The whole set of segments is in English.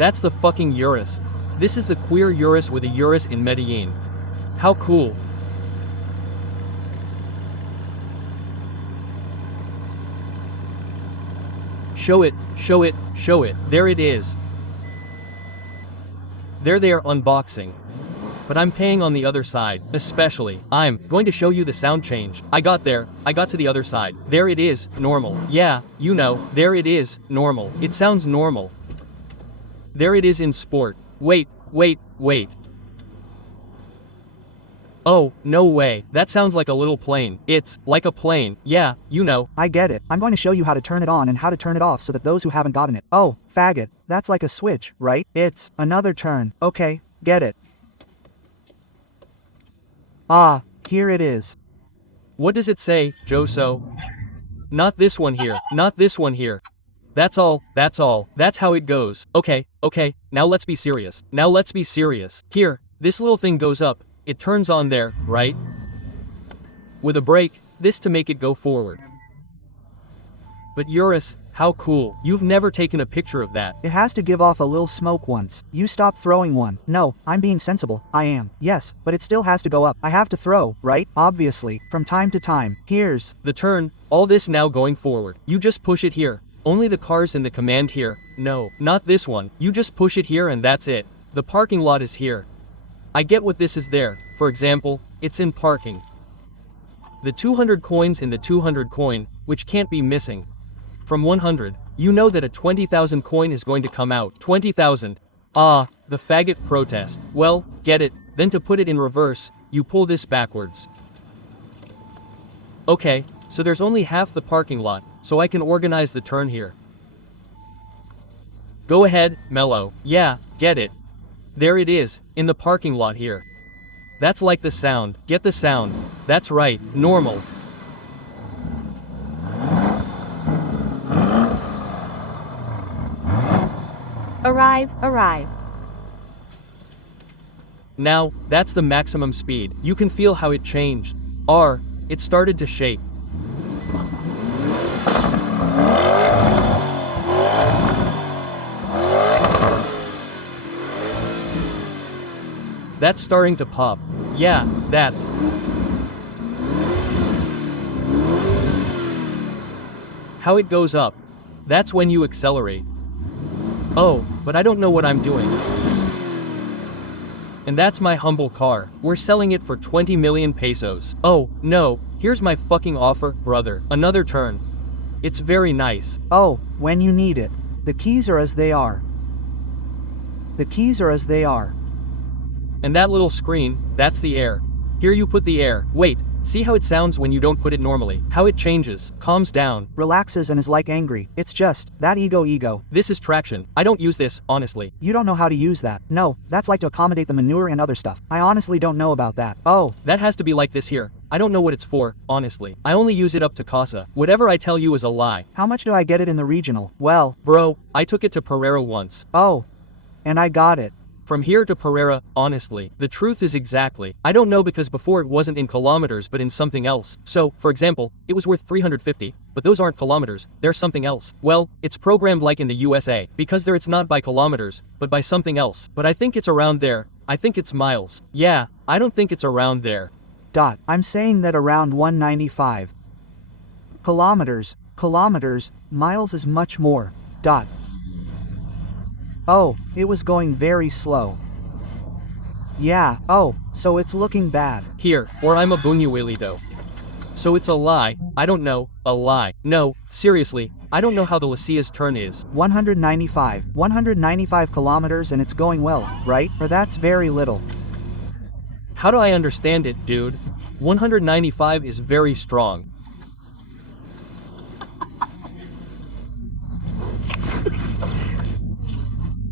That's the fucking Urus. This is the queer Urus with a Urus in Medellín. How cool. Show it, show it, show it. There it is. There they are unboxing. But I'm paying on the other side, especially. I'm going to show you the sound change. I got to the other side. There it is, normal. Yeah, you know, there it is, normal. It sounds normal. There it is in sport. Wait. Oh, no way. That sounds like a little plane. It's like a plane. Yeah, you know. I get it. I'm going to show you how to turn it on and how to turn it off so that those who haven't gotten it. Oh, faggot. That's like a switch, right? It's another turn. Okay, get it. Ah, here it is. What does it say, Joso? Not this one here. Not this one here. That's all. That's how it goes. Okay, now let's be serious. Here, this little thing goes up. It turns on there, right? With a brake, this to make it go forward. But Urus, how cool. You've never taken a picture of that. It has to give off a little smoke once. You stop throwing one. No, I'm being sensible. I am. Yes, but it still has to go up. I have to throw, right? Obviously, from time to time. Here's the turn, all this now going forward. You just push it here. Only the cars in the command here. No, not this one. You just push it here and that's it. The parking lot is here. I get what this is there. For example, it's in parking. The 200 coins in the 200 coin, which can't be missing. From 100, you know that a 20,000 coin is going to come out. 20,000. Ah, the faggot protest. Well, get it. Then to put it in reverse, you pull this backwards. Okay, so there's only half the parking lot, so I can organize the turn here. Go ahead, Mello. Yeah, get it. There it is, in the parking lot here. That's like the sound. Get the sound. That's right, normal. Arrive. Now, that's the maximum speed. You can feel how it changed. It started to shake. That's starting to pop. Yeah, that's. How it goes up. That's when you accelerate. Oh, but I don't know what I'm doing. And that's my humble car. We're selling it for 20 million pesos. Oh, no, here's my fucking offer, brother. Another turn. It's very nice. Oh, when you need it. The keys are as they are. And that little screen, that's the air. Here you put the air. Wait, see how it sounds when you don't put it normally. How it changes, calms down. Relaxes and is like angry. It's just, that ego. This is traction. I don't use this, honestly. You don't know how to use that. No, that's like to accommodate the manure and other stuff. I honestly don't know about that. Oh. That has to be like this here. I don't know what it's for, honestly. I only use it up to Casa. Whatever I tell you is a lie. How much do I get it in the regional? Well. Bro, I took it to Pereira once. Oh. And I got it. From here to Pereira, honestly, the truth is exactly. I don't know because before it wasn't in kilometers but in something else. So, for example, it was worth 350, but those aren't kilometers, they're something else. Well, it's programmed like in the USA, because there it's not by kilometers, but by something else. But I think it's around there. I think it's miles. Yeah, I don't think it's around there. I'm saying that around 195. Kilometers, miles is much more. Oh, it was going very slow. Yeah, oh, so it's looking bad. Here, or I'm a buñuelito. So it's a lie, I don't know, a lie. No, seriously, I don't know how the Lucia's turn is. 195 kilometers and it's going well, right? Or that's very little. How do I understand it, dude? 195 is very strong.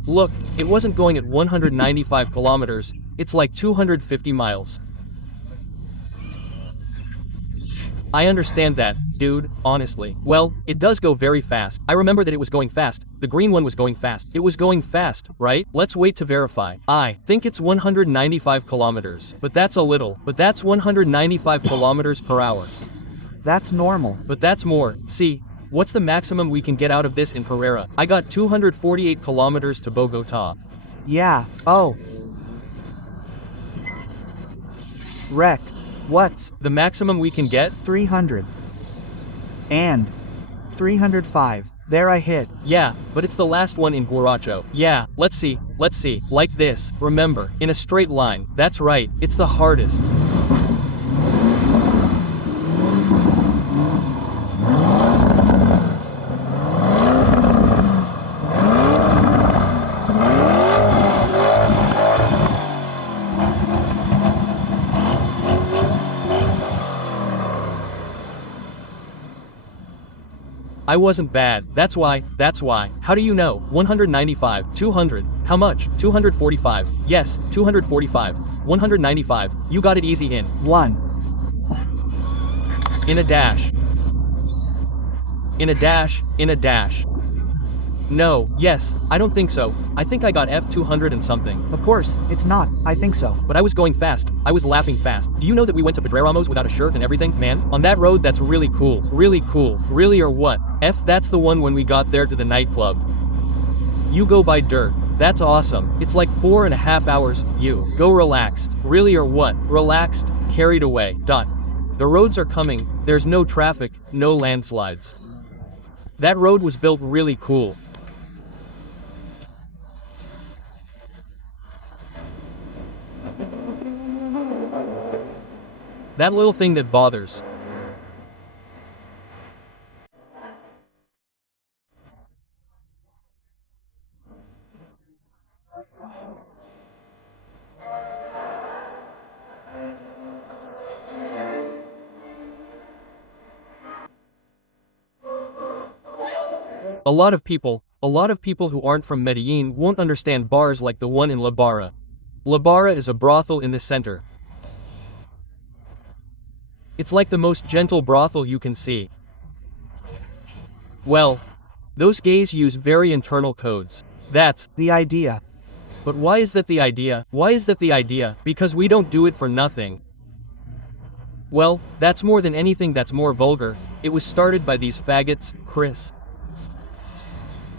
Look, it wasn't going at 195 kilometers, it's like 250 miles. I understand that, dude, honestly. Well, it does go very fast. I remember that it was going fast. The green one was going fast. It was going fast, right? Let's wait to verify. I think it's 195 kilometers. But that's a little. But that's 195 kilometers per hour. That's normal. But that's more. See, What's the maximum we can get out of this in Pereira? I got 248 kilometers to Bogota. Yeah, oh. Wreck. What's The maximum we can get? 300? And 305. There I hit. Yeah, but it's the last one in Guaracho. Yeah, let's see, like this. Remember, in a straight line. That's right, it's the hardest. I wasn't bad. That's why. How do you know? 195, 200. How much? 245. Yes, 245. 195. You got it easy in 1. In a dash. In a dash. No, yes, I don't think so. I think I got F200 and something. Of course, it's not. I think so. But I was going fast. I was laughing fast. Do you know that we went to Padre Ramos without a shirt and everything, man? On that road, that's really cool. Really cool. Really or what? F, that's the one when we got there to the nightclub. You go by dirt. That's awesome. It's like 4.5 hours. You go relaxed. Really or what? Relaxed, carried away. The roads are coming. There's no traffic, no landslides. That road was built really cool. That little thing that bothers. A lot of people who aren't from Medellín won't understand bars like the one in La Barra. La Barra is a brothel in the center. It's like the most gentle brothel you can see. Well, those gays use very internal codes. That's the idea. But why is that the idea? Because we don't do it for nothing. Well, that's more than anything, that's more vulgar. It was started by these faggots, Chris.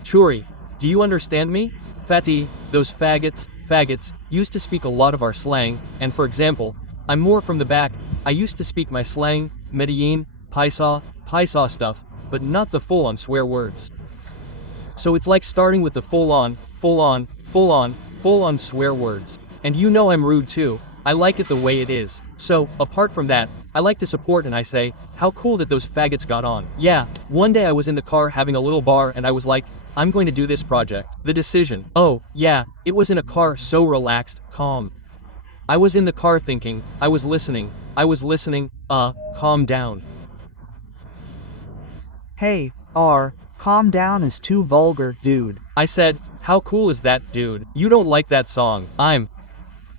Churi, do you understand me? Fatty, those faggots used to speak a lot of our slang, and for example, I'm more from the back, I used to speak my slang, Medellín, Paisa stuff, but not the full-on swear words. So it's like starting with the full-on swear words. And you know I'm rude too, I like it the way it is. So, apart from that, I like to support and I say, how cool that those faggots got on. Yeah, one day I was in the car having a little bar and I was like, I'm going to do this project. The decision. Oh, yeah, it was in a car so relaxed, calm. I was in the car thinking, I was listening, calm down. Hey, calm down is too vulgar, dude. I said, how cool is that, dude? You don't like that song. I'm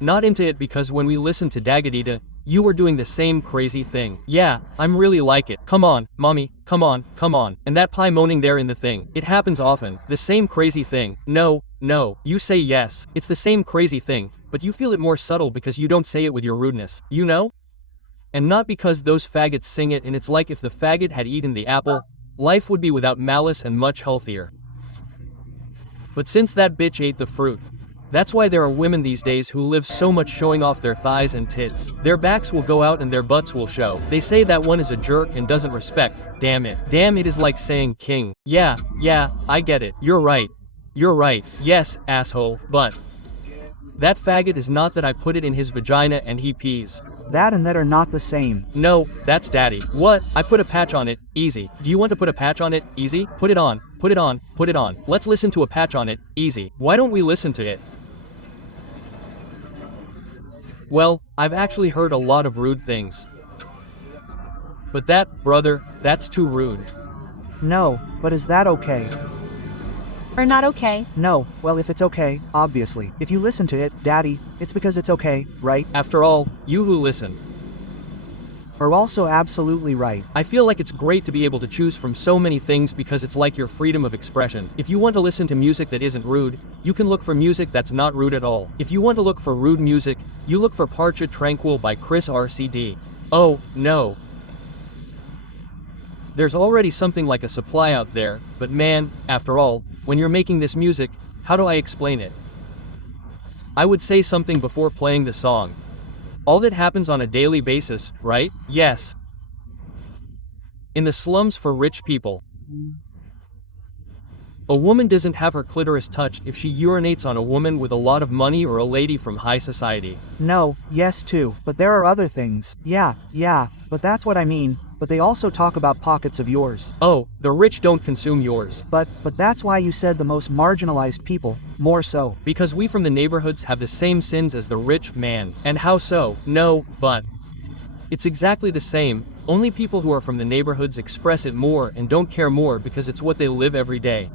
not into it because when we listened to Dagadita, you were doing the same crazy thing. Yeah, I'm really like it. Come on, mommy, come on. And that pie moaning there in the thing. It happens often. The same crazy thing. No, you say yes. It's the same crazy thing, but you feel it more subtle because you don't say it with your rudeness. You know? And not because those faggots sing it and it's like if the faggot had eaten the apple, life would be without malice and much healthier. But since that bitch ate the fruit, that's why there are women these days who live so much showing off their thighs and tits. Their backs will go out and their butts will show. They say that one is a jerk and doesn't respect. Damn it. Damn, it is like saying king. Yeah, I get it. You're right. Yes, asshole. But that faggot is not that I put it in his vagina and he pees. That and that are not the same. No, that's daddy. What? I put a patch on it. Easy. Do you want to put a patch on it? Easy. Put it on. Let's listen to a patch on it. Easy. Why don't we listen to it? Well, I've actually heard a lot of rude things. But that, brother, that's too rude. No, but is that okay? Or not okay? No, well if it's okay, obviously. If you listen to it, daddy, it's because it's okay, right? After all, you who listen are also absolutely right. I feel like it's great to be able to choose from so many things because it's like your freedom of expression. If you want to listen to music that isn't rude, you can look for music that's not rude at all. If you want to look for rude music, you look for Parcha Tranquil by Chris RCD. Oh, no. There's already something like a supply out there, but man, after all, when you're making this music, how do I explain it? I would say something before playing the song. All that happens on a daily basis, right? Yes. In the slums for rich people. A woman doesn't have her clitoris touched if she urinates on a woman with a lot of money or a lady from high society. No, yes too, but there are other things. Yeah, but that's what I mean. But they also talk about pockets of yours. Oh, the rich don't consume yours. But that's why you said the most marginalized people, more so. Because we from the neighborhoods have the same sins as the rich man. And how so? No, but it's exactly the same, only people who are from the neighborhoods express it more and don't care more because it's what they live every day.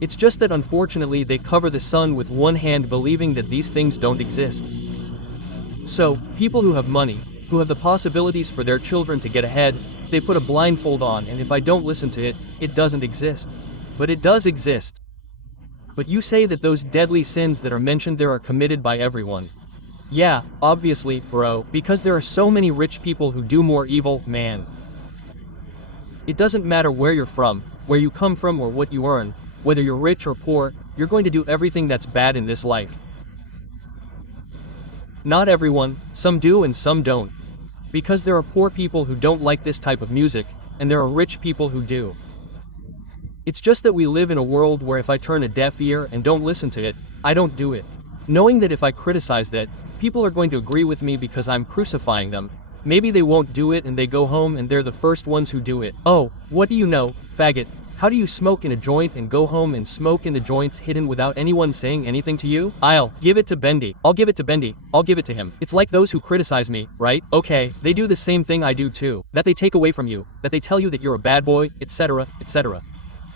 It's just that unfortunately they cover the sun with one hand believing that these things don't exist. So, people who have money, who have the possibilities for their children to get ahead, they put a blindfold on, and if I don't listen to it, it doesn't exist. But it does exist. But you say that those deadly sins that are mentioned there are committed by everyone. Yeah, obviously, bro, because there are so many rich people who do more evil, man. It doesn't matter where you're from, where you come from or what you earn, whether you're rich or poor, you're going to do everything that's bad in this life. Not everyone, some do and some don't. Because there are poor people who don't like this type of music, and there are rich people who do. It's just that we live in a world where if I turn a deaf ear and don't listen to it, I don't do it. Knowing that if I criticize that, people are going to agree with me because I'm crucifying them. Maybe they won't do it and they go home and they're the first ones who do it. Oh, what do you know, faggot? How do you smoke in a joint and go home and smoke in the joints hidden without anyone saying anything to you? I'll give it to Bendy. I'll give it to Bendy. I'll give it to him. It's like those who criticize me, right? Okay, they do the same thing I do too. That they take away from you, that they tell you that you're a bad boy, etc., etc.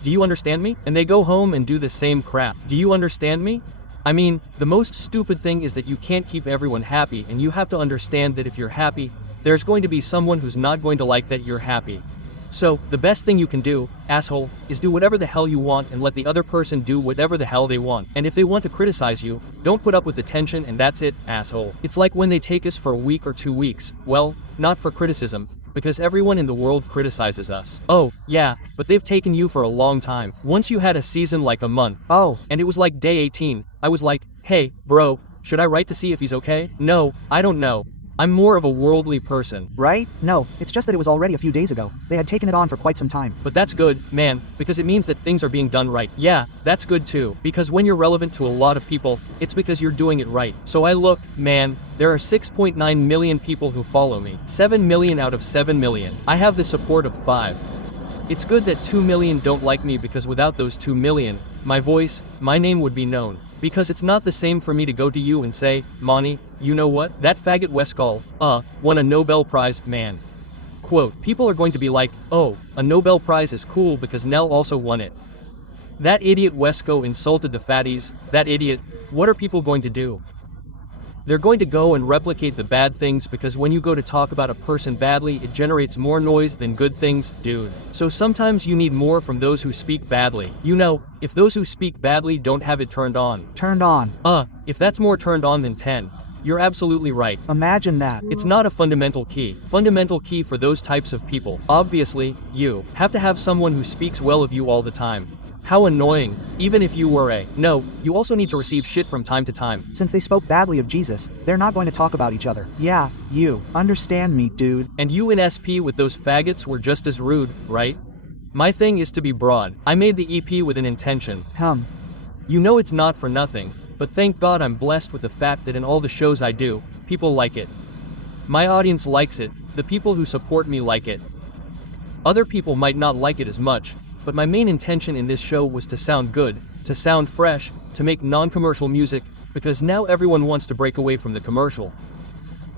Do you understand me? And they go home and do the same crap. Do you understand me? I mean, the most stupid thing is that you can't keep everyone happy, and you have to understand that if you're happy, there's going to be someone who's not going to like that you're happy. So, the best thing you can do, asshole, is do whatever the hell you want and let the other person do whatever the hell they want. And if they want to criticize you, don't put up with the tension and that's it, asshole. It's like when they take us for a week or 2 weeks. Well, not for criticism, because everyone in the world criticizes us. Oh, yeah, but they've taken you for a long time. Once you had a season like a month. Oh. And it was like day 18. I was like, hey, bro, should I write to see if he's okay? No, I don't know. I'm more of a worldly person. Right? No, it's just that it was already a few days ago. They had taken it on for quite some time. But that's good, man, because it means that things are being done right. Yeah, that's good too. Because when you're relevant to a lot of people, it's because you're doing it right. So I look, man, there are 6.9 million people who follow me. 7 million out of 7 million. I have the support of 5. It's good that 2 million don't like me because without those 2 million, my voice, my name would be known. Because it's not the same for me to go to you and say, Monty, you know what? That faggot Westcol, won a Nobel Prize, man. Quote, people are going to be like, oh, a Nobel Prize is cool because Nell also won it. That idiot Westco insulted the fatties, that idiot, what are people going to do? They're going to go and replicate the bad things because when you go to talk about a person badly, it generates more noise than good things, dude. So sometimes you need more from those who speak badly. You know, if those who speak badly don't have it turned on. Turned on. If that's more turned on than 10. You're absolutely right. Imagine that. It's not a fundamental key. Fundamental key for those types of people. Obviously, you have to have someone who speaks well of you all the time. How annoying, even if you were a. No, you also need to receive shit from time to time. Since they spoke badly of Jesus, they're not going to talk about each other. Yeah, you. Understand me, dude. And you in SP with those faggots were just as rude, right? My thing is to be broad. I made the EP with an intention. You know it's not for nothing, but thank God I'm blessed with the fact that in all the shows I do, people like it. My audience likes it, the people who support me like it. Other people might not like it as much, but my main intention in this show was to sound good, to sound fresh, to make non-commercial music, because now everyone wants to break away from the commercial.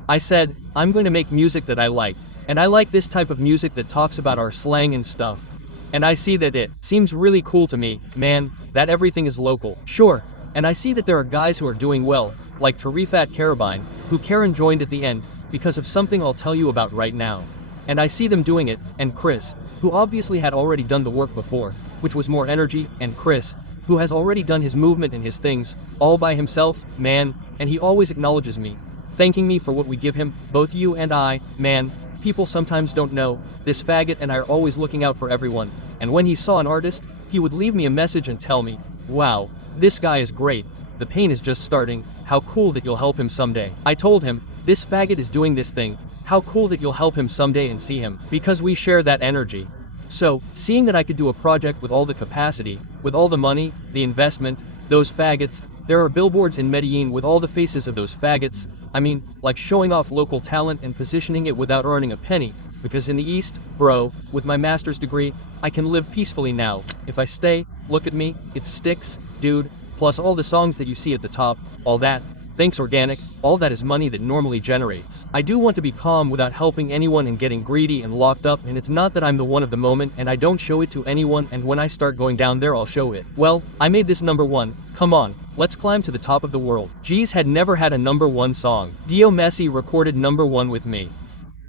I said, I'm going to make music that I like, and I like this type of music that talks about our slang and stuff. And I see that it seems really cool to me, man, that everything is local. Sure, and I see that there are guys who are doing well, like Tarifat Carabine, who Karen joined at the end, because of something I'll tell you about right now. And I see them doing it, and Chris, who obviously had already done the work before, which was more energy, and Chris, who has already done his movement and his things, all by himself, man, and he always acknowledges me, thanking me for what we give him, both you and I, man, people sometimes don't know, this faggot and I are always looking out for everyone, and when he saw an artist, he would leave me a message and tell me, wow, this guy is great, the pain is just starting, how cool that you'll help him someday. I told him, this faggot is doing this thing, how cool that you'll help him someday and see him, because we share that energy. So, seeing that I could do a project with all the capacity, with all the money, the investment, those faggots, there are billboards in Medellín with all the faces of those faggots, I mean, like showing off local talent and positioning it without earning a penny, because in the East, bro, with my master's degree, I can live peacefully now. If I stay, look at me, it sticks, dude, plus all the songs that you see at the top, all that, thanks organic, all that is money that normally generates. I do want to be calm without helping anyone and getting greedy and locked up, and it's not that I'm the one of the moment and I don't show it to anyone, and when I start going down there I'll show it. Well, I made this #1, come on, let's climb to the top of the world. G's had never had a #1 song. Dio Messi recorded #1 with me.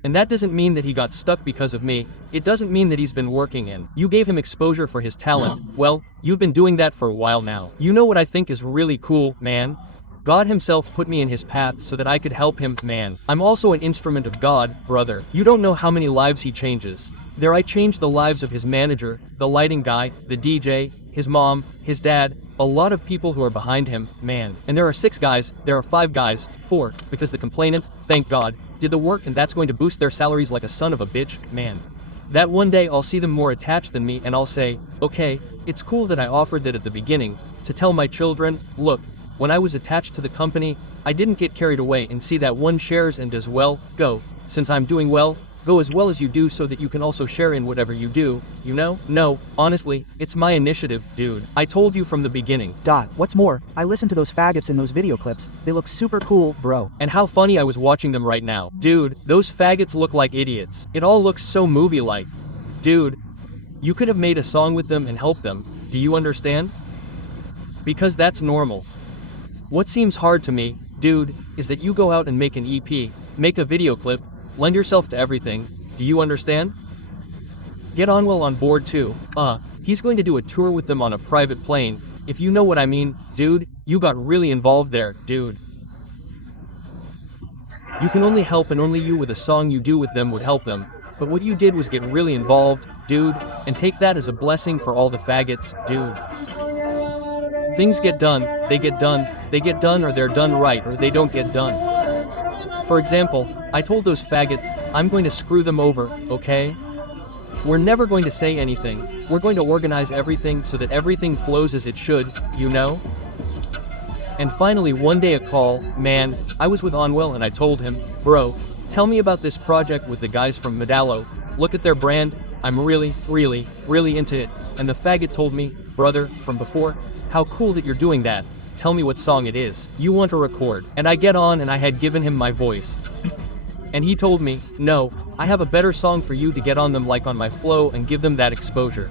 And that doesn't mean that he got stuck because of me, it doesn't mean that he's been working and you gave him exposure for his talent, well, you've been doing that for a while now. You know what I think is really cool, man? God himself put me in his path so that I could help him, man. I'm also an instrument of God, brother. You don't know how many lives he changes. There I changed the lives of his manager, the lighting guy, the DJ, his mom, his dad, a lot of people who are behind him, man. And there are 6 guys, there are 5 guys, 4, because the complainant, thank God, did the work and that's going to boost their salaries like a son of a bitch, man. That one day I'll see them more attached than me and I'll say, okay, it's cool that I offered that at the beginning, to tell my children, look, when I was attached to the company, I didn't get carried away and see that one shares and does well, go, since I'm doing well, go as well as you do so that you can also share in whatever you do, you know? No, honestly, it's my initiative, dude. I told you from the beginning. What's more, I listened to those faggots in those video clips, they look super cool, bro. And how funny I was watching them right now. Dude, those faggots look like idiots. It all looks so movie-like. Dude, you could have made a song with them and helped them, do you understand? Because that's normal. What seems hard to me, dude, is that you go out and make an EP, make a video clip, lend yourself to everything, do you understand? Get Onwell on board too, he's going to do a tour with them on a private plane, if you know what I mean, dude, you got really involved there, dude. You can only help and only you with a song you do with them would help them, but what you did was get really involved, dude, and take that as a blessing for all the faggots, dude. Things get done, they get done or they're done right or they don't get done. For example, I told those faggots, I'm going to screw them over, okay? We're never going to say anything, we're going to organize everything so that everything flows as it should, you know? And finally one day a call, man, I was with Onwell and I told him, bro, tell me about this project with the guys from Medellín, look at their brand, I'm really into it, and the faggot told me, brother, from before, how cool that you're doing that, tell me what song it is, you want to record, and I get on and I had given him my voice. And he told me, no, I have a better song for you to get on them like on my flow and give them that exposure.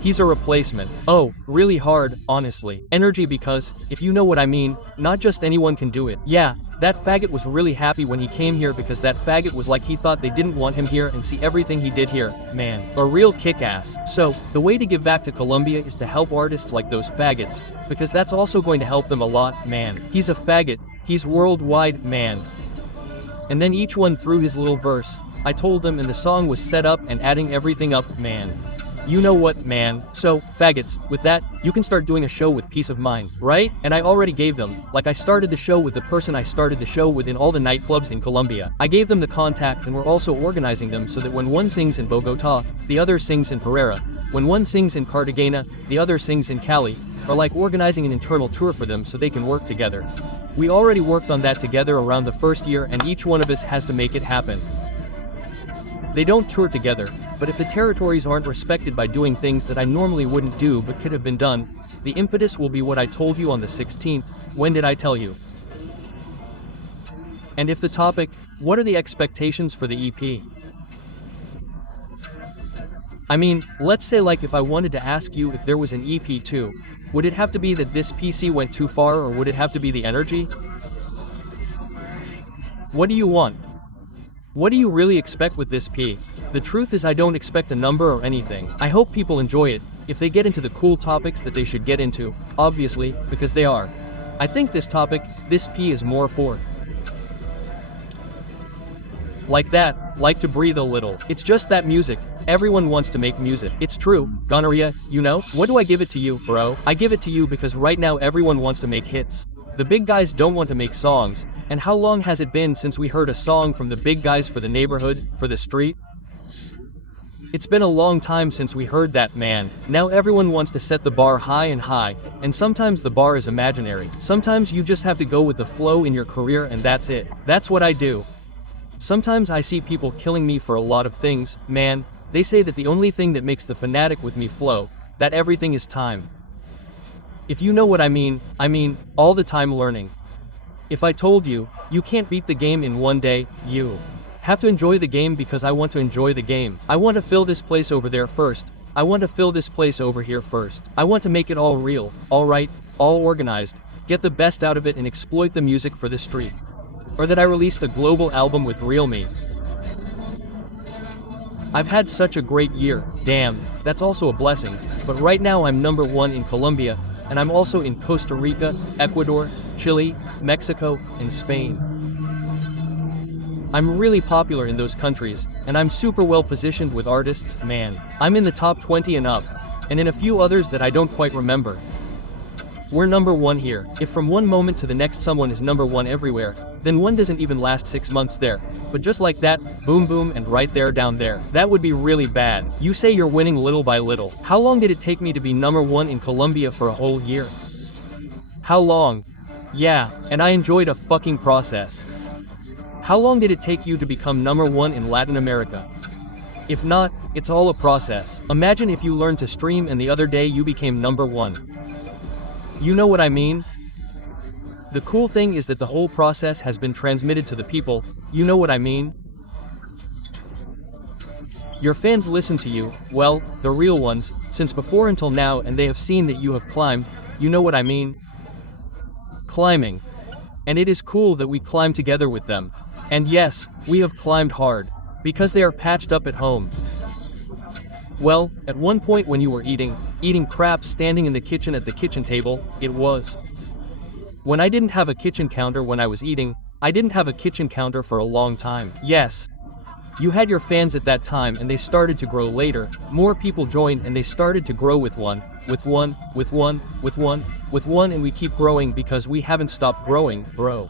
He's a replacement. Oh, really hard, honestly. Energy because, if you know what I mean, not just anyone can do it. Yeah, that faggot was really happy when he came here because that faggot was like he thought they didn't want him here and see everything he did here, man. A real kick-ass. So, the way to give back to Colombia is to help artists like those faggots, because that's also going to help them a lot, man. He's a faggot, he's worldwide, man. And then each one threw his little verse, I told them and the song was set up and adding everything up, man. You know what, man. So, faggots, with that, you can start doing a show with peace of mind, right? And I already gave them, like I started the show with the person I started the show with in all the nightclubs in Colombia. I gave them the contact and we're also organizing them so that when one sings in Bogotá, the other sings in Pereira. When one sings in Cartagena, the other sings in Cali, or like organizing an internal tour for them so they can work together. We already worked on that together around the first year and each one of us has to make it happen. They don't tour together, but if the territories aren't respected by doing things that I normally wouldn't do but could have been done, the impetus will be what I told you on the 16th, when did I tell you? And if the topic, what are the expectations for the EP? I mean, let's say like if I wanted to ask you if there was an EP too, would it have to be that this PC went too far or would it have to be the energy? What do you want? What do you really expect with this P? The truth is I don't expect a number or anything. I hope people enjoy it, if they get into the cool topics that they should get into, obviously, because they are. I think this topic, this P is more for Like that, like to breathe a little. It's just that music. Everyone wants to make music. It's true, gonorrhea, you know? What do I give it to you, bro? I give it to you because right now everyone wants to make hits. The big guys don't want to make songs, and how long has it been since we heard a song from the big guys for the neighborhood, for the street? It's been a long time since we heard that, man. Now everyone wants to set the bar high and high, and sometimes the bar is imaginary. Sometimes you just have to go with the flow in your career and that's it. That's what I do. Sometimes I see people killing me for a lot of things, man. They say that the only thing that makes the fanatic with me flow, that everything is time. If you know what I mean, all the time learning. If I told you, you can't beat the game in one day, you have to enjoy the game because I want to enjoy the game. I want to fill this place over there first. I want to fill this place over here first. I want to make it all real, all right, all organized, get the best out of it and exploit the music for the street. Or that I released a global album with real me. I've had such a great year, damn, that's also a blessing, but right now I'm #1 in Colombia, and I'm also in Costa Rica, Ecuador, Chile, Mexico, and Spain. I'm really popular in those countries, and I'm super well positioned with artists, man. I'm in the top 20 and up, and in a few others that I don't quite remember. We're #1 here. If from one moment to the next someone is #1 everywhere, then one doesn't even last 6 months there. But just like that, boom boom and right there down there. That would be really bad. You say you're winning little by little. How long did it take me to be #1 in Colombia for a whole year? How long? Yeah, and I enjoyed a fucking process. How long did it take you to become #1 in Latin America? If not, it's all a process. Imagine if you learned to stream and the other day you became #1. You know what I mean? The cool thing is that the whole process has been transmitted to the people, you know what I mean? Your fans listen to you, well, the real ones, since before until now and they have seen that you have climbed, you know what I mean? Climbing. And it is cool that we climb together with them. And yes, we have climbed hard, because they are patched up at home. Well, at one point when you were eating crap standing in the kitchen at the kitchen table, it was. When I didn't have a kitchen counter when I was eating, I didn't have a kitchen counter for a long time. Yes. You had your fans at that time and they started to grow later, more people joined and they started to grow with one, and we keep growing because we haven't stopped growing, bro.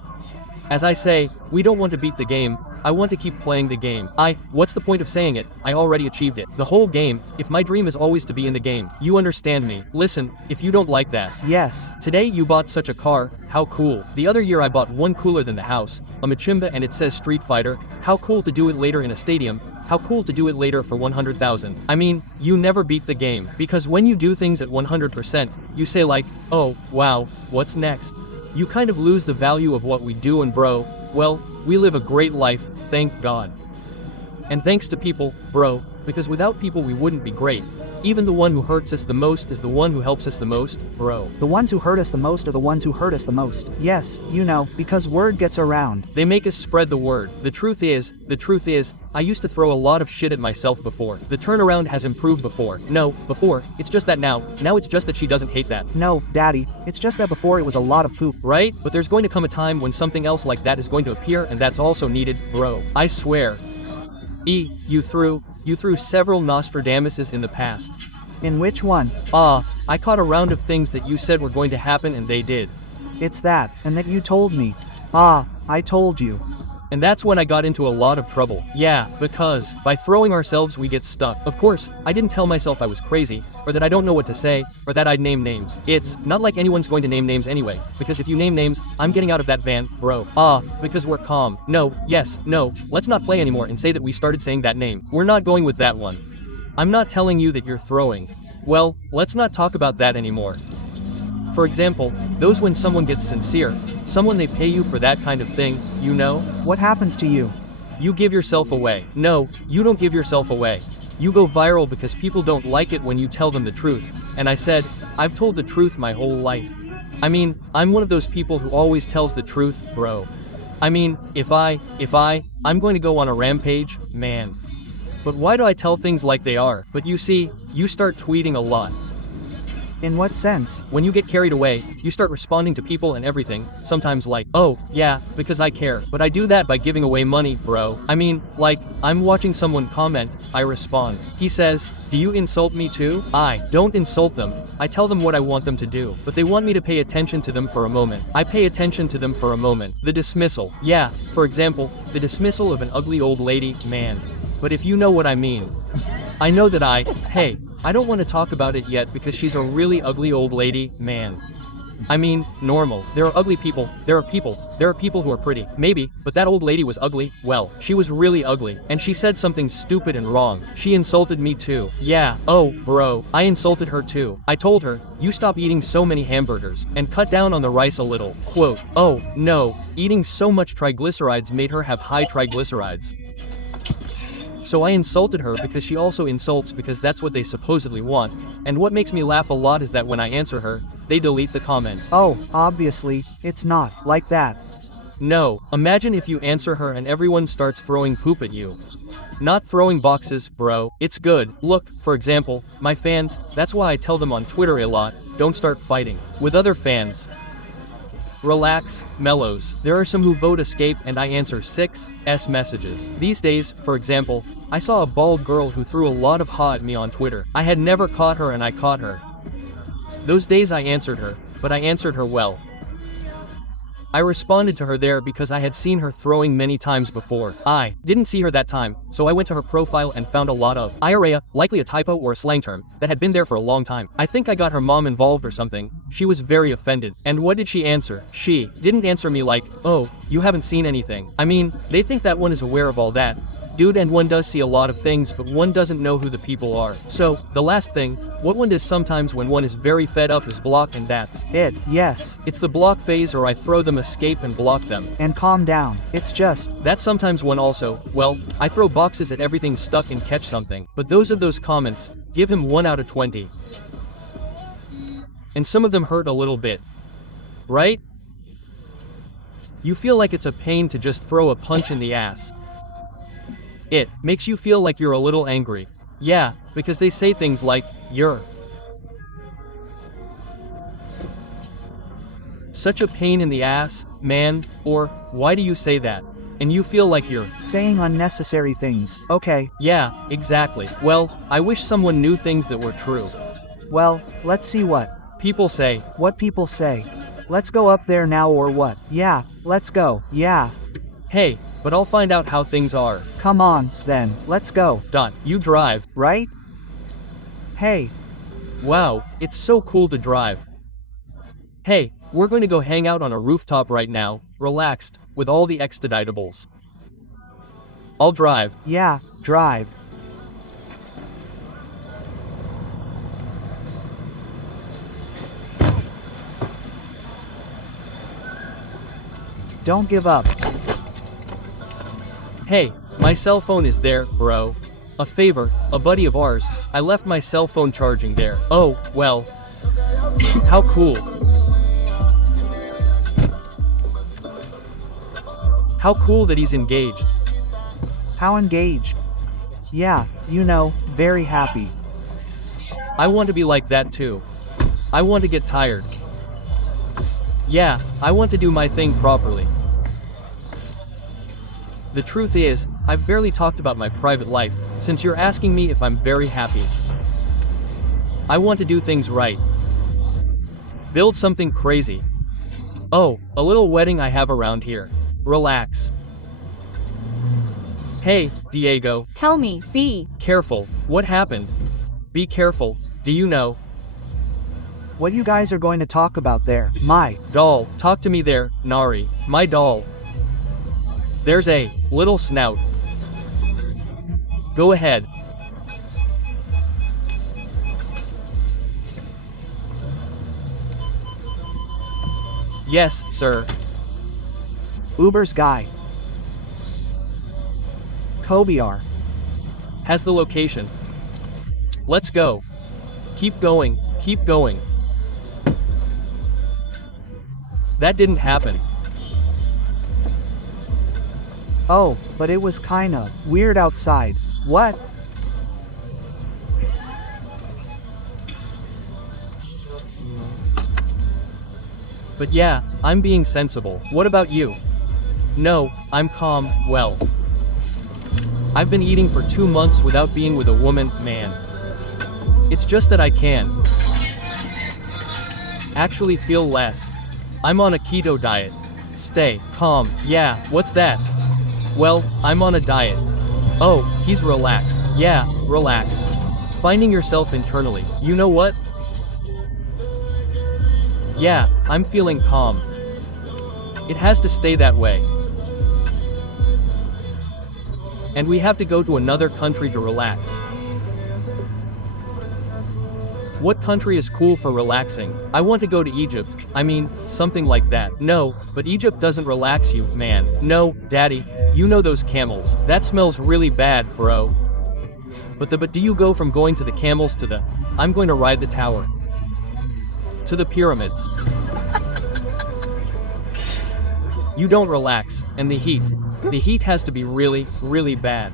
As I say, we don't want to beat the game, I want to keep playing the game. What's the point of saying it? I already achieved it. The whole game, if my dream is always to be in the game. You understand me. Listen, if you don't like that. Yes. Today you bought such a car, how cool. The other year I bought one cooler than the house, a Machimba and it says Street Fighter, how cool to do it later in a stadium, how cool to do it later for 100,000. I mean, you never beat the game. Because when you do things at 100%, you say like, oh, wow, what's next? You kind of lose the value of what we do and bro, well, we live a great life, thank God. And thanks to people, bro, because without people we wouldn't be great. Even the one who hurts us the most is the one who helps us the most, bro. The ones who hurt us the most are the ones who hurt us the most. Yes, you know, because word gets around. They make us spread the word. The truth is, I used to throw a lot of shit at myself before. The turnaround has improved before. No, before, it's just that now it's just that she doesn't hate that. No, daddy, it's just that before it was a lot of poop. Right? But there's going to come a time when something else like that is going to appear and that's also needed, bro. I swear. You threw several Nostradamuses in the past. In which one? I caught a round of things that you said were going to happen and they did. It's that, and that you told me. I told you. And that's when I got into a lot of trouble. Yeah, because by throwing ourselves we get stuck. Of course, I didn't tell myself I was crazy, or that I don't know what to say, or that I'd name names. It's not like anyone's going to name names anyway, because if you name names, I'm getting out of that van, bro. Because we're calm. No, let's not play anymore and say that we started saying that name. We're not going with that one. I'm not telling you that you're throwing. Well, let's not talk about that anymore. For example, those when someone gets sincere, someone they pay you for that kind of thing, you know? What happens to you? You give yourself away. No, you don't give yourself away. You go viral because people don't like it when you tell them the truth. And I said, I've told the truth my whole life. I mean, I'm one of those people who always tells the truth, bro. I mean, if I'm going to go on a rampage, man. But why do I tell things like they are? But you see, you start tweeting a lot. In what sense? When you get carried away, you start responding to people and everything, sometimes like, oh, yeah, because I care, but I do that by giving away money, bro. I mean, like, I'm watching someone comment, I respond. He says, do you insult me too? I don't insult them. I tell them what I want them to do, but they want me to pay attention to them for a moment. I pay attention to them for a moment. The dismissal. Yeah, for example, the dismissal of an ugly old lady, man. But if you know what I mean. I know that hey, I don't want to talk about it yet because she's a really ugly old lady, man. I mean, normal. There are ugly people, there are people who are pretty, maybe, but that old lady was ugly, well, she was really ugly, and she said something stupid and wrong. She insulted me too. Yeah, oh, bro, I insulted her too. I told her, you stop eating so many hamburgers, and cut down on the rice a little. Quote, oh, no, eating so much triglycerides made her have high triglycerides. So I insulted her because she also insults because that's what they supposedly want, and what makes me laugh a lot is that when I answer her, they delete the comment. Oh, obviously, it's not like that. No, imagine if you answer her and everyone starts throwing poop at you. Not throwing boxes, bro. It's good. Look, for example, my fans, that's why I tell them on Twitter a lot, don't start fighting with other fans. Relax, mellows. There are some who vote escape and I answer 6S messages. These days, for example, I saw a bald girl who threw a lot of ha at me on Twitter. I had never caught her and I caught her. Those days I answered her, but I answered her well. I responded to her there because I had seen her throwing many times before. I didn't see her that time, so I went to her profile and found a lot of IRA, likely a typo or a slang term, that had been there for a long time. I think I got her mom involved or something. She was very offended. And what did she answer? She didn't answer me like, oh, you haven't seen anything. I mean, they think that one is aware of all that. Dude, and one does see a lot of things, but one doesn't know who the people are. So, the last thing, what one does sometimes when one is very fed up is block, and that's it. Yes. It's the block phase, or I throw them escape and block them. And calm down. It's just that sometimes one also, well, I throw boxes at everything stuck and catch something. But those comments, give him 1 out of 20. And some of them hurt a little bit. Right? You feel like it's a pain to just throw a punch in the ass. It makes you feel like you're a little angry. Yeah, because they say things like, you're such a pain in the ass, man, or, why do you say that? And you feel like you're saying unnecessary things. Okay. Yeah, exactly. Well, I wish someone knew things that were true. Well, let's see what people say. What people say. Let's go up there now or what? Yeah, let's go. Yeah. Hey, but I'll find out how things are. Come on, then, let's go. You drive. Right? Hey. Wow, it's so cool to drive. Hey, we're going to go hang out on a rooftop right now, relaxed, with all the extraditables. I'll drive. Yeah, drive. Don't give up. Hey, my cell phone is there, bro. A favor, a buddy of ours, I left my cell phone charging there. Oh, well. How cool. How cool that he's engaged. How engaged? Yeah, you know, very happy. I want to be like that too. I want to get tired. Yeah, I want to do my thing properly. The truth is, I've barely talked about my private life, since you're asking me if I'm very happy. I want to do things right. Build something crazy. Oh, a little wedding I have around here. Relax. Hey, Diego. Tell me, be careful. What happened? Be careful. Do you know? What you guys are going to talk about there? My doll. Talk to me there, Nari. My doll. There's a little snout. Go ahead. Yes, sir. Uber's guy. Kobiar. Has the location. Let's go. Keep going, keep going. That didn't happen. Oh, but it was kind of weird outside. What? But yeah, I'm being sensible. What about you? No, I'm calm, well. I've been eating for 2 months without being with a woman, man. It's just that I can actually feel less. I'm on a keto diet. Stay calm. Yeah, what's that? Well, I'm on a diet. Oh, he's relaxed. Yeah, relaxed. Finding yourself internally. You know what? Yeah, I'm feeling calm. It has to stay that way. And we have to go to another country to relax. What country is cool for relaxing? I want to go to Egypt. I mean, something like that. No, but Egypt doesn't relax you, man. No, daddy, you know those camels. That smells really bad, bro. But do you go from going to the camels to the, I'm going to ride the tower, to the pyramids? You don't relax, and the heat has to be really, really bad.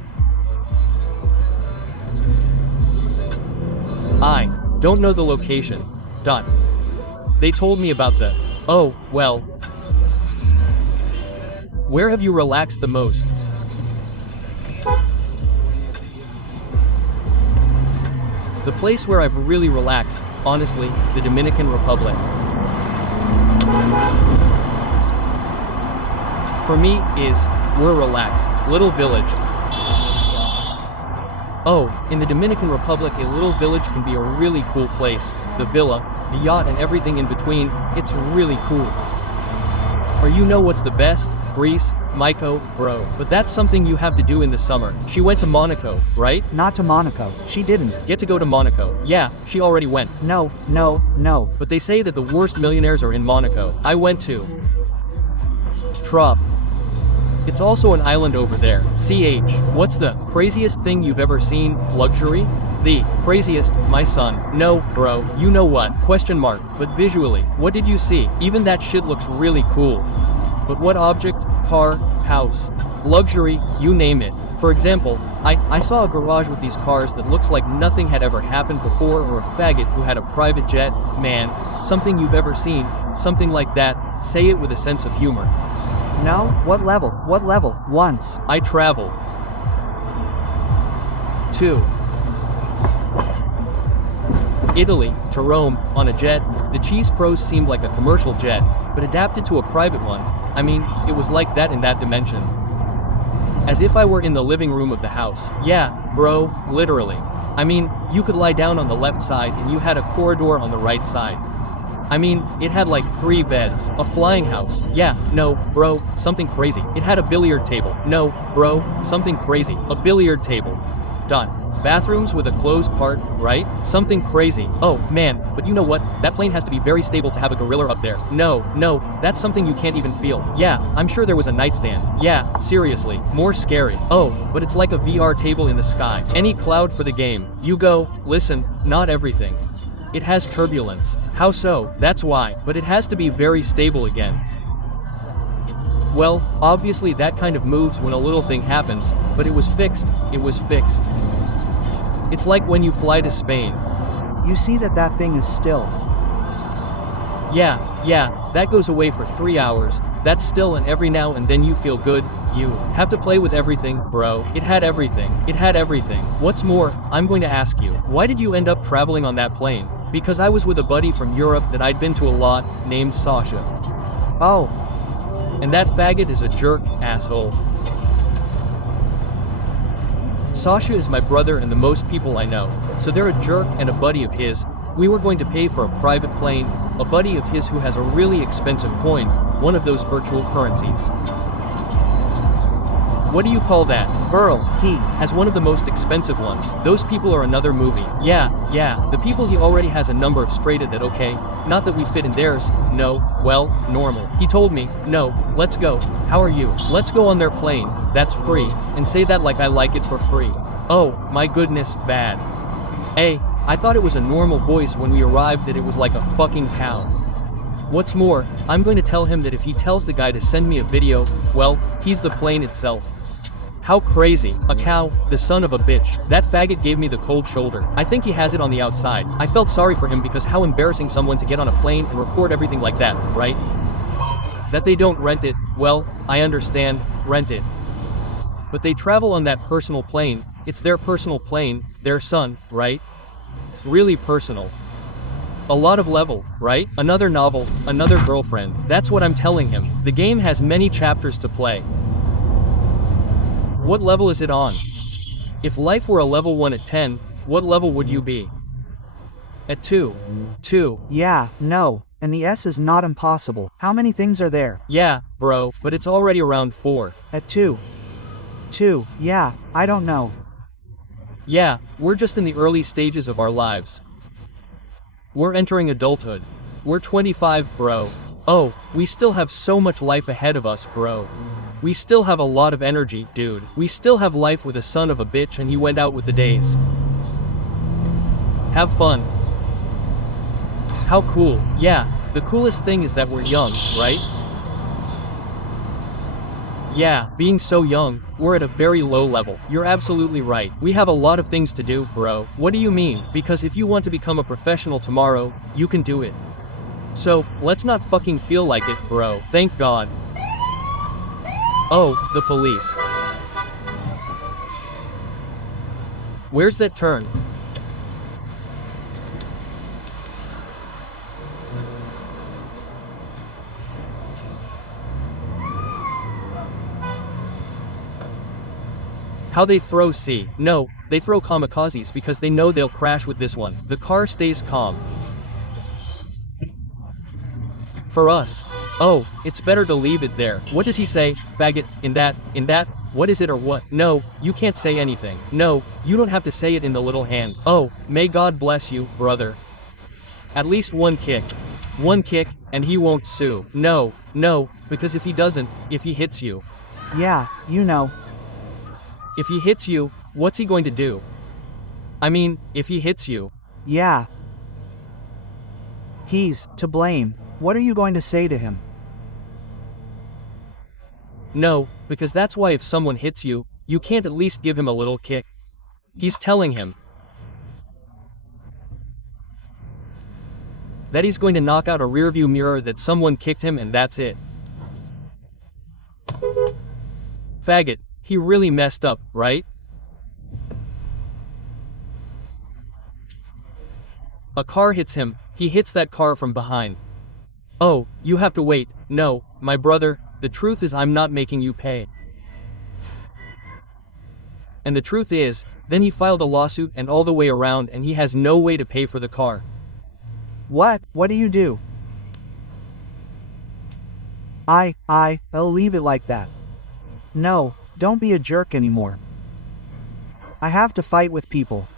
I don't know the location. They told me about the, oh, well. Where have you relaxed the most? The place where I've really relaxed, honestly, the Dominican Republic. For me, we're relaxed. Little village. Oh, in the Dominican Republic, a little village can be a really cool place. The villa, the yacht, and everything in between, it's really cool. Or you know what's the best? Greece, Myko, bro. But that's something you have to do in the summer. She went to Monaco, right? Not to Monaco. She didn't. Get to go to Monaco. Yeah, she already went. No. But they say that the worst millionaires are in Monaco. I went to Trop. It's also an island over there. CH. What's the craziest thing you've ever seen? Luxury? The craziest, my son. No, bro, you know what? Question mark. But visually, what did you see? Even that shit looks really cool. But what object? Car? House? Luxury? You name it. For example, I saw a garage with these cars that looks like nothing had ever happened before, or a faggot who had a private jet. Man, something you've ever seen, something like that. Say it with a sense of humor. No? What level? What level? Once. I traveled to Italy, to Rome, on a jet. The Cheese Pros seemed like a commercial jet, but adapted to a private one. I mean, it was like that in that dimension. As if I were in the living room of the house. Yeah, bro, literally. I mean, you could lie down on the left side and you had a corridor on the right side. I mean, it had like 3 beds, a flying house. Yeah, no, bro, something crazy. It had a billiard table. No, bro, something crazy. A billiard table. Bathrooms with a closed part, right? Something crazy. Oh, man, but you know what? That plane has to be very stable to have a gorilla up there. No, that's something you can't even feel. Yeah, I'm sure there was a nightstand. Yeah, seriously, more scary. Oh, but it's like a VR table in the sky. Any cloud for the game. You go, listen, not everything. It has turbulence. How so? That's why. But it has to be very stable again. Well, obviously that kind of moves when a little thing happens, but it was fixed. It was fixed. It's like when you fly to Spain. You see that thing is still. Yeah, that goes away for 3 hours. That's still, and every now and then you feel good. You have to play with everything, bro. It had everything. It had everything. What's more, I'm going to ask you, why did you end up traveling on that plane? Because I was with a buddy from Europe that I'd been to a lot, named Sasha. Oh. And that faggot is a jerk, asshole. Sasha is my brother and the most people I know, so they're a jerk and a buddy of his. We were going to pay for a private plane, a buddy of his who has a really expensive coin, one of those virtual currencies. What do you call that? Virl, he has one of the most expensive ones. Those people are another movie. Yeah, the people he already has a number of straight at that, okay? Not that we fit in theirs, no, well, normal. He told me, no, let's go. How are you? Let's go on their plane, that's free. And say that like I like it for free. Oh, my goodness, bad. Hey, I thought it was a normal voice when we arrived that it was like a fucking cow. What's more, I'm going to tell him that if he tells the guy to send me a video, well, he's the plane itself. How crazy. A cow, the son of a bitch. That faggot gave me the cold shoulder. I think he has it on the outside. I felt sorry for him because how embarrassing someone to get on a plane and record everything like that, right? That they don't rent it, well, I understand, rent it. But they travel on that personal plane, it's their personal plane, their son, right? Really personal. A lot of level, right? Another novel, another girlfriend, that's what I'm telling him. The game has many chapters to play. What level is it on? If life were a level 1 at 10, what level would you be? At 2. 2. Yeah, no, and the S is not impossible. How many things are there? Yeah, bro, but it's already around 4. At 2. 2, yeah, I don't know. Yeah, we're just in the early stages of our lives. We're entering adulthood. We're 25, bro. Oh, we still have so much life ahead of us, bro. We still have a lot of energy, dude. We still have life with a son of a bitch and he went out with the days. Have fun. How cool. Yeah, the coolest thing is that we're young, right? Yeah, being so young, we're at a very low level. You're absolutely right. We have a lot of things to do, bro. What do you mean? Because if you want to become a professional tomorrow, you can do it. So, let's not fucking feel like it, bro. Thank God. Oh, the police. Where's that turn? How they throw C. No, they throw kamikazes because they know they'll crash with this one. The car stays calm. For us. Oh, it's better to leave it there. What does he say? Faggot, in that, what is it or what? No, you can't say anything. No, you don't have to say it in the little hand. Oh, may God bless you, brother. At least one kick. One kick, and he won't sue. No, because if he doesn't, if he hits you. Yeah, you know. If he hits you, what's he going to do? I mean, if he hits you. Yeah. He's to blame. What are you going to say to him? No, because that's why if someone hits you, you can't at least give him a little kick. He's telling him that he's going to knock out a rearview mirror that someone kicked him and that's it. Faggot, he really messed up, right? A car hits him, he hits that car from behind. Oh, you have to wait. No, my brother, the truth is I'm not making you pay. And the truth is, then he filed a lawsuit and all the way around and he has no way to pay for the car. What do you do? I'll leave it like that. No, don't be a jerk anymore. I have to fight with people.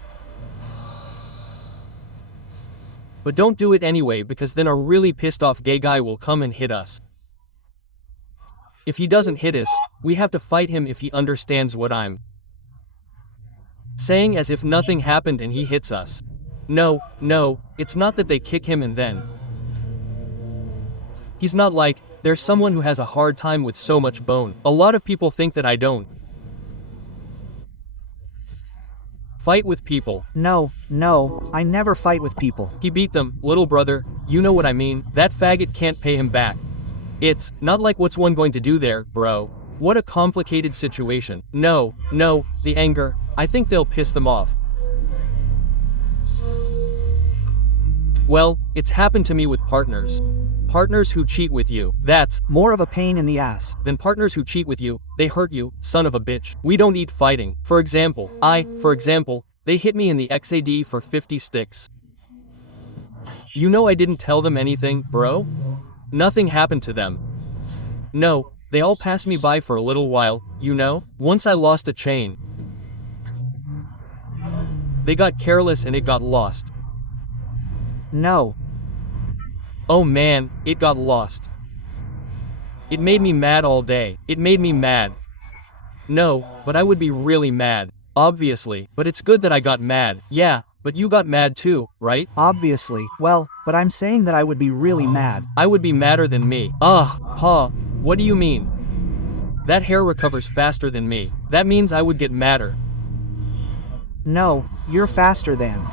But don't do it anyway because then a really pissed off gay guy will come and hit us. If he doesn't hit us, we have to fight him if he understands what I'm saying as if nothing happened and he hits us. No, it's not that they kick him and then. He's not like, there's someone who has a hard time with so much bone. A lot of people think that I don't fight with people. No, I never fight with people. He beat them, little brother, you know what I mean. That faggot can't pay him back. It's not like what's one going to do there, bro. What a complicated situation. No, the anger, I think they'll piss them off. Well, it's happened to me with partners. Partners who cheat with you. That's more of a pain in the ass than partners who cheat with you. They hurt you, son of a bitch. We don't eat fighting. For example, they hit me in the XAD for 50 sticks. You know I didn't tell them anything, bro? Nothing happened to them. No, they all passed me by for a little while, you know? Once I lost a chain. They got careless and it got lost. No. Oh man, it got lost. It made me mad all day. It made me mad. No, but I would be really mad. Obviously, but it's good that I got mad. Yeah, but you got mad too, right? Obviously. Well, but I'm saying that I would be really mad. I would be madder than me. Pa, what do you mean? That hair recovers faster than me. That means I would get madder. No, you're faster than.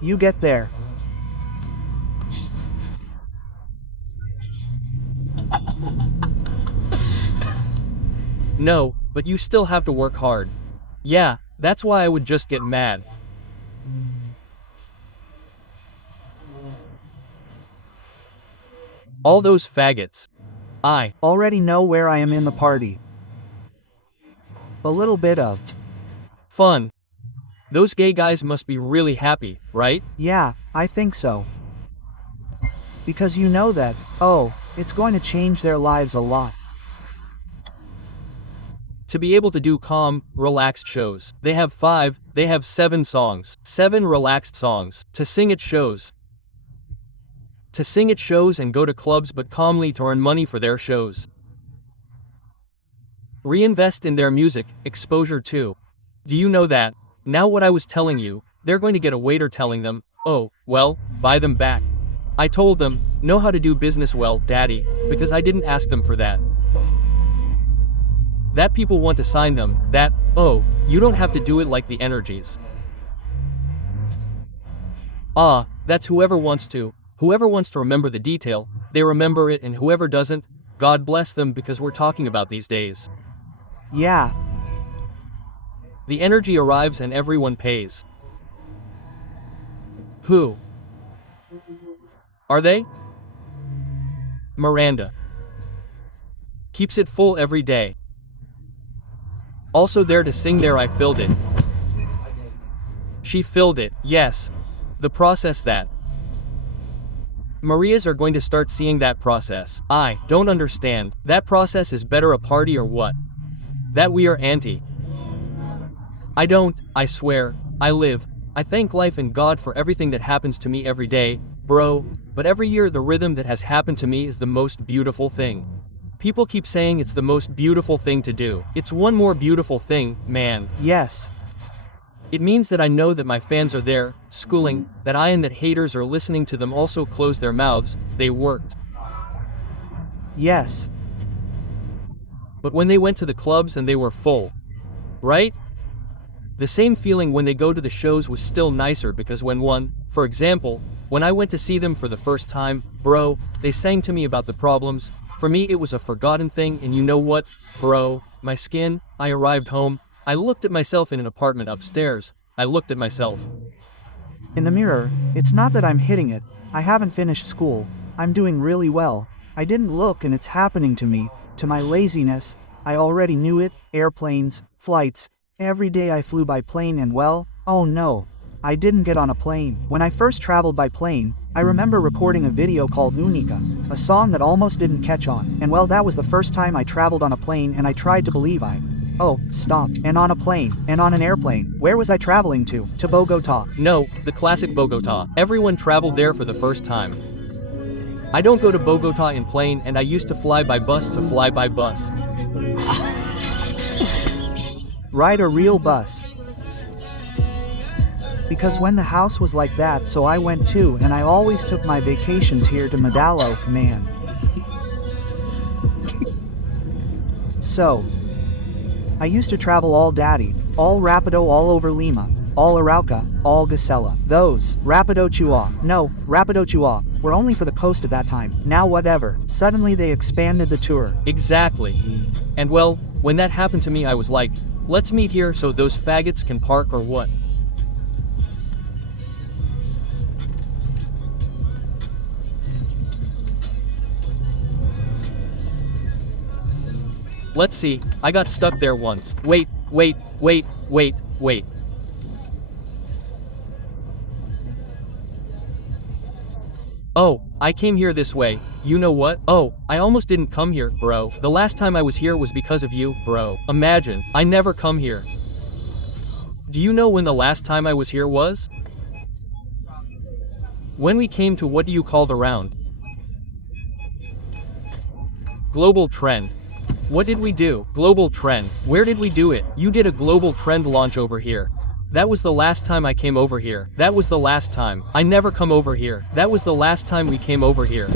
You get there. No, but you still have to work hard. Yeah, that's why I would just get mad. All those faggots. I already know where I am in the party. A little bit of fun. Those gay guys must be really happy, right? yeah, I think so. Because you know that, oh, it's going to change their lives a lot. To be able to do calm, relaxed shows. They have 7 songs. 7 relaxed songs. To sing at shows. To sing at shows and go to clubs but calmly to earn money for their shows. Reinvest in their music, exposure too. Do you know that? Now what I was telling you, they're going to get a waiter telling them, oh, well, buy them back. I told them, know how to do business well, daddy, because I didn't ask them for that. That people want to sign them, that, oh, you don't have to do it like the energies. Ah, that's whoever wants to remember the detail, they remember it, and whoever doesn't, God bless them, because we're talking about these days. Yeah. The energy arrives and everyone pays. Who? Are they? Miranda. Keeps it full every day. Also there to sing there. I filled it. She filled it, yes. The process that. Marias are going to start seeing that process. I don't understand. That process is better a party or what? That we are anti. I don't, I swear, I live. I thank life and God for everything that happens to me every day, bro, but every year the rhythm that has happened to me is the most beautiful thing. People keep saying it's the most beautiful thing to do. It's one more beautiful thing, man. Yes. It means that I know that my fans are there, schooling, that I and that haters are listening to them also close their mouths, they worked. Yes. But when they went to the clubs and they were full. Right? The same feeling when they go to the shows was still nicer because for example, when I went to see them for the first time, bro, they sang to me about the problems. For me it was a forgotten thing, and you know what, bro, my skin, I arrived home, I looked at myself in an apartment upstairs, I looked at myself. In the mirror, it's not that I'm hitting it, I haven't finished school, I'm doing really well, I didn't look and it's happening to me, to my laziness, I already knew it, airplanes, flights, every day I flew by plane and well, oh no, I didn't get on a plane. When I first traveled by plane, I remember recording a video called Unica, a song that almost didn't catch on, and well that was the first time I traveled on a plane and I tried to believe oh, stop, and on a plane, and on an airplane, where was I traveling to? To Bogota. No, the classic Bogota. Everyone traveled there for the first time. I don't go to Bogota in plane and I used to fly by bus to fly by bus. Ride a real bus. Because when the house was like that so I went too, and I always took my vacations here to Medellín, man. So, I used to travel all daddy, all Rapido all over Lima, all Arauca, all Gacela. Those, Rapido Chua, were only for the coast at that time. Now whatever, suddenly they expanded the tour. Exactly. And well, when that happened to me I was like, let's meet here so those faggots can park or what? Let's see, I got stuck there once. Wait. Oh, I came here this way, you know what? Oh, I almost didn't come here, bro. The last time I was here was because of you, bro. Imagine, I never come here. Do you know when the last time I was here was? When we came to what do you call the round? Global trend. What did we do? Global trend. Where did we do it? You did a global trend launch over here. That was the last time I came over here. That was the last time. I never come over here. That was the last time we came over here.